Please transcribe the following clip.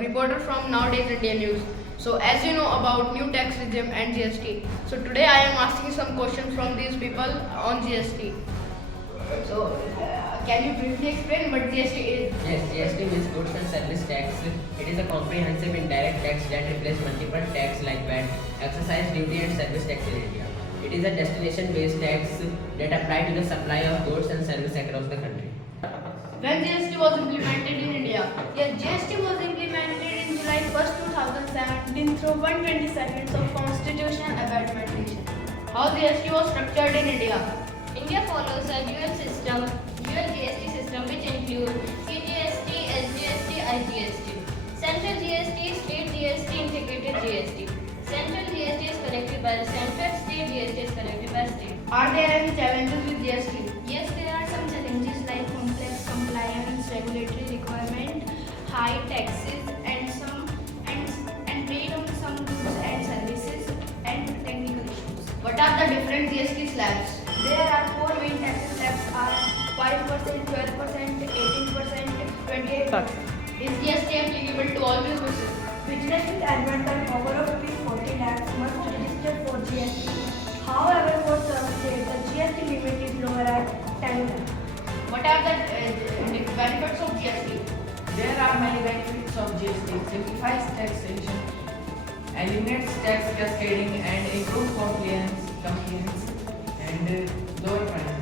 reporter from Nowadays India News. So as you know about new tax regime and GST, so today I am asking some questions from these people on GST. So can you briefly explain what GST is? Yes, GST means Goods and Service Tax. It is a comprehensive indirect tax that replaces multiple tax like VAT, excise duty and service tax in India. It is a destination-based tax that applies to the supply of goods and services across the country. When GST was implemented in India? Yes, GST was implemented in July 1st, 2017 through 122nd of Constitution Amendment. How GST was structured in India? India follows a dual GST system which includes CGST, SGST, IGST. Central GST, State GST, Integrated GST. Central GST is collected by the central, State GST is collected by state. Are there any challenges with GST? Yes, there are some challenges like complex compliance, regulatory requirement, high taxes, and trade on some goods and services, and technical issues. What are the different GST slabs? There are four main tax slabs: are 5%, 12%, 18%, 28%. Is GST applicable to all businesses? Business with annual turnover of ₹40 lakhs must register for GST. However, for some states, the GST limit is lower at 10 lakhs. What are the benefits of GST? There are many benefits of GST. Simplifies taxation, eliminates tax cascading, and improves compliance and lower prices.